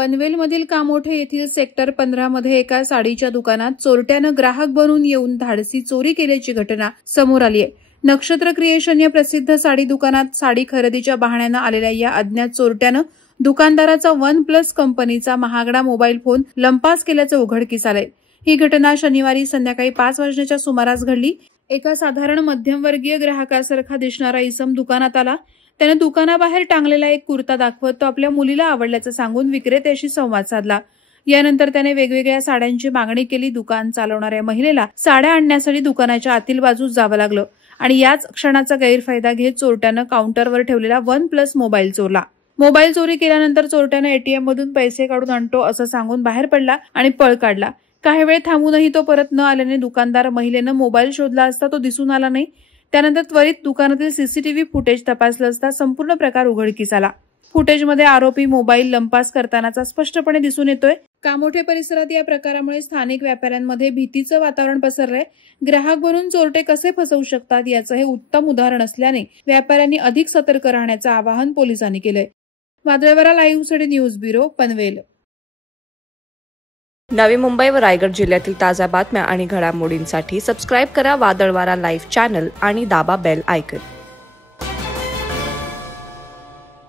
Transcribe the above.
पनवेलमधील कामोठे येथील सेक्टर 15 मध्ये एका साडीच्या दुकानात चोरट्यानं ग्राहक बनून येऊन धाडसी चोरी केल्याची घटना समोर आली आहे। नक्षत्र क्रिएशन या प्रसिद्ध साडी दुकानात साडी खरेदीच्या बहाण्यानं आलेल्या या अज्ञात चोरट्यानं दुकानदाराचा OnePlus कंपनीचा महागडा मोबाईल फोन लंपास केल्याचं उघडकीस आलंय। ही घटना शनिवारी संध्याकाळी 5 वाजण्याच्या सुमारास घडली। एका साधारण मध्यमवर्गीय ग्राहकासारखा दिसणारा इसम दुकानात आला। त्याने दुकानाबाहेर टांगलेला एक कुर्ता दाखवत तो आपल्या मुलीला आवडल्याचं सांगून विक्रेत्याशी संवाद साधला। यानंतर त्याने वेगवेगळ्या साड्यांची मागणी केली। दुकान चालवणाऱ्या महिलेला साड्या आणण्यासाठी दुकानाच्या आतील बाजूस जावं लागलं आणि याच क्षणाचा गैरफायदा घेत चोरट्यानं काउंटरवर ठेवलेला OnePlus मोबाईल चोरला। मोबाईल चोरी केल्यानंतर चोरट्यानं एटीएम मधून पैसे काढून आणतो असं सांगून बाहेर पडला आणि पळ काढला। काही वेळ थांबूनही तो परत न आल्याने दुकानदार महिलेनं मोबाईल शोधला असता तो दिसून आला नाही। त्यानंतर त्वरित दुकानातील सीसीटीव्ही फुटेज तपासलं असता संपूर्ण प्रकार उघडकीस आला। फुटेजमध्ये आरोपी मोबाईल लंपास करतानाचा स्पष्टपणे दिसून येतोय। कामोठे परिसरात या प्रकारामुळे स्थानिक व्यापाऱ्यांमध्ये भीतीचं वातावरण पसरलंय। ग्राहक बनून चोरटे कसे फसवू शकतात याचं हे उत्तम उदाहरण असल्याने व्यापाऱ्यांनी अधिक सतर्क राहण्याचं आवाहन पोलिसांनी केलंय। वादळवारा लाईव्हसाठी न्यूज ब्युरो, पनवेल। नवी मुंबई व रायगड जिल्ह्यातील ताज्या बातम्या आणि घडामोडींसाठी सबस्क्राइब करा वादळवारा लाईव्ह चॅनल आणि दाबा बेल आयकॉन।